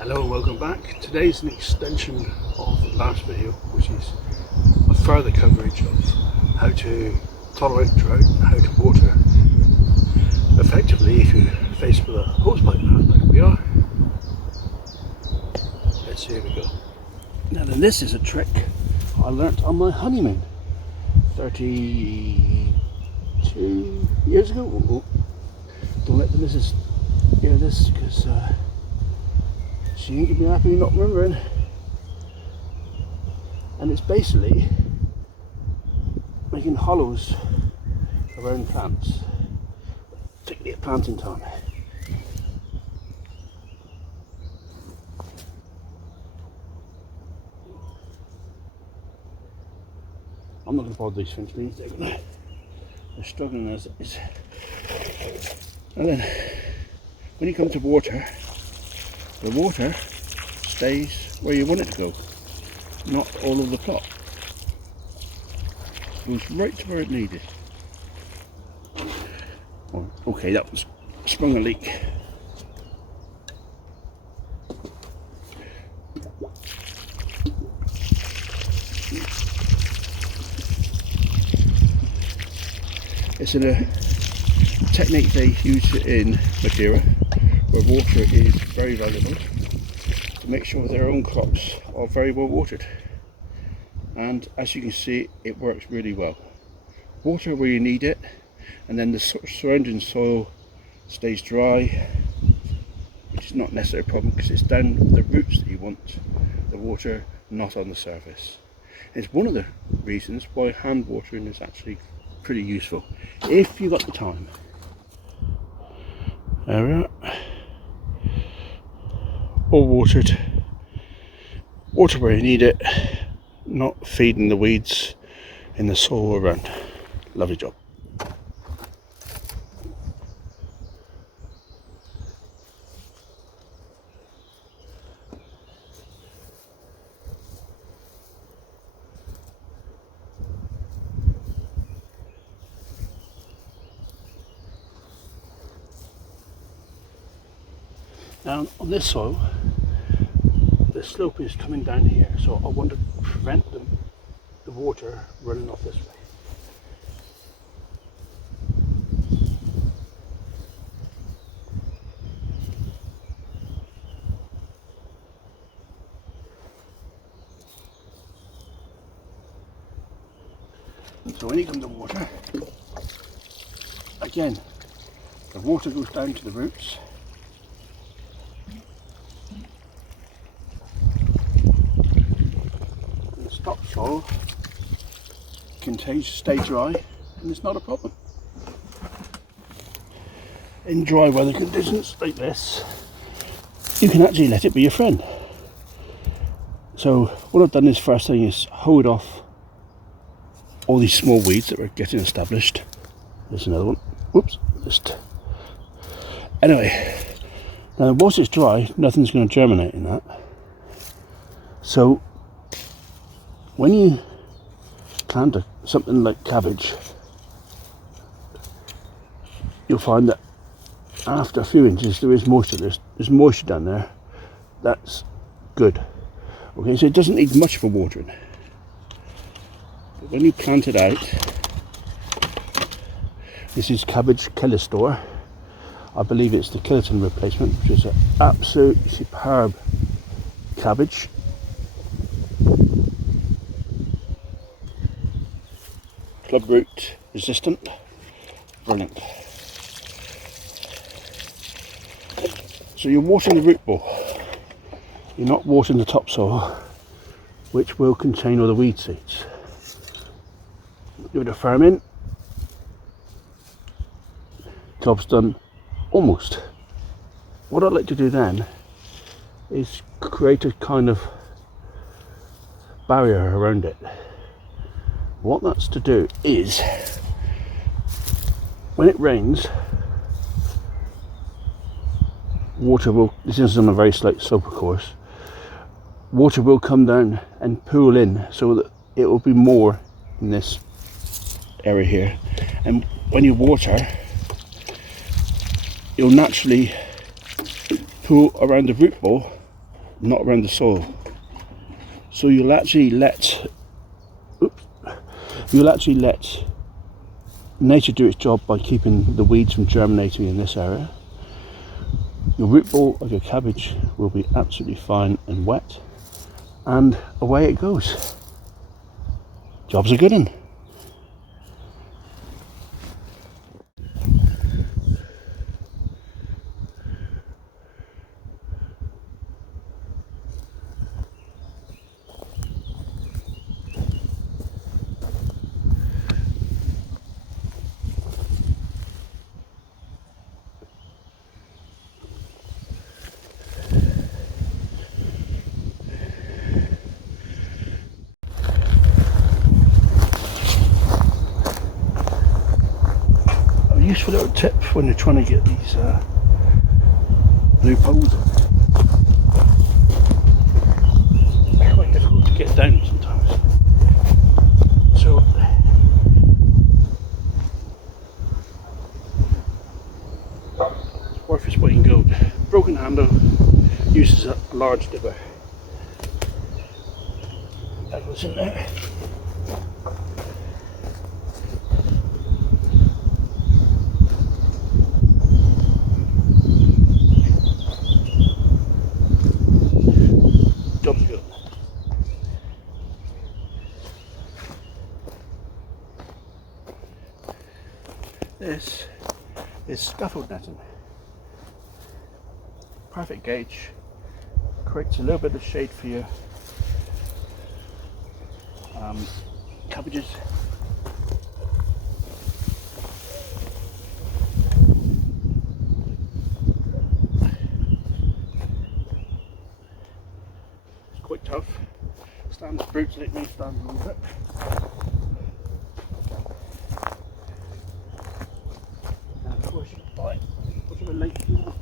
Hello and welcome back. Today's an extension of the last video, which is a further coverage of how to tolerate drought and how to water effectively if you're faced with a hosepipe like we are. Let's see, here we go. Now then, this is a trick I learnt on my honeymoon 32 years ago. Oh, don't let the missus hear this because she ain't gonna be happy not remembering. And it's basically making hollows around plants, particularly at planting time. I'm not going to bother these finch beans, they're struggling as it is. And then when you come to water, the water stays where you want it to go, not all over the plot. It goes right to where it needed. Oh, okay, that was sprung a leak. It's a technique they use in Madeira, where water is very valuable, to make sure their own crops are very well watered. And as you can see, it works really well. Water where you need it, and then the surrounding soil stays dry, which is not necessarily a problem because it's down the roots that you want the water, not on the surface. It's one of the reasons why hand watering is actually pretty useful if you've got the time. There we are. All watered. Water where you need it, not feeding the weeds in the soil around. Lovely job. Now on this soil, the slope is coming down here, so I want to prevent the water running off this way. So when you come to water, again, the water goes down to the roots. Topsoil can stay dry, and it's not a problem. In dry weather conditions like this, you can actually let it be your friend. So what I've done is, first thing is hoed off all these small weeds that were getting established. There's another one. Whoops, just anyway. Now once it's dry, nothing's going to germinate in that. So when you plant something like cabbage, you'll find that after a few inches there is moisture. There's moisture down there. That's good. Okay, so it doesn't need much for watering. But when you plant it out, this is cabbage Kellistor. I believe it's the Killerton replacement, which is an absolutely superb cabbage. Club root resistant, brilliant. So you're watering the root ball, you're not watering the topsoil, which will contain all the weed seeds. Give it a firm in, job's done almost. What I'd like to do then is create a kind of barrier around it. What that's to do is, when it rains, water will, this is on a very slight slope of course, water will come down and pool in, so that it will be more in this area here. And when you water, you'll naturally pool around the root ball not around the soil. So you'll actually let nature do its job by keeping the weeds from germinating in this area. Your root ball of your cabbage will be absolutely fine and wet, and away it goes. Job's a good one. Useful little tip when you're trying to get these blue poles on. They're quite difficult to get down sometimes. So it's worth its weight in gold. Broken handle uses a large dibber. That goes in there. Job's good. This is scaffold netting. Perfect gauge. Creates a little bit of shade for your cabbages. Quite tough. Stands brutes like me stand a little bit. And of course you buy much of a length you want.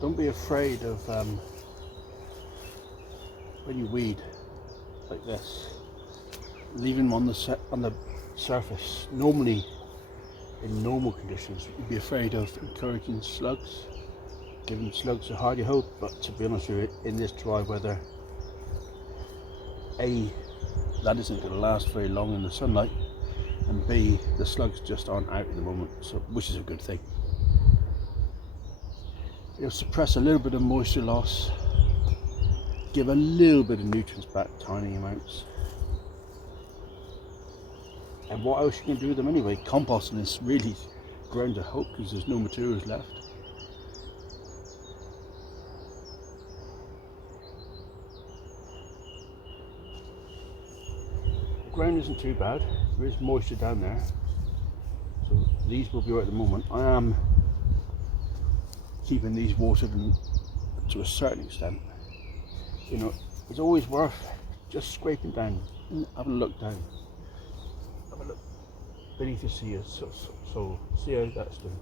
don't be afraid of when you weed like this, leaving them on the surface. Normally, in normal conditions, you'd be afraid of encouraging slugs, giving slugs a hardy hold. But to be honest with you, in this dry weather, A, that isn't going to last very long in the sunlight, and B, the slugs just aren't out at the moment, so which is a good thing. It'll suppress a little bit of moisture loss, give a little bit of nutrients back, tiny amounts. And what else you can do with them anyway? Composting is really ground to hope because there's no materials left. The ground isn't too bad. There is moisture down there, so these will be right at the moment. I am keeping these watered to a certain extent. You know, it's always worth just scraping down and having a look down. Have a look beneath the sea, so see how that's doing.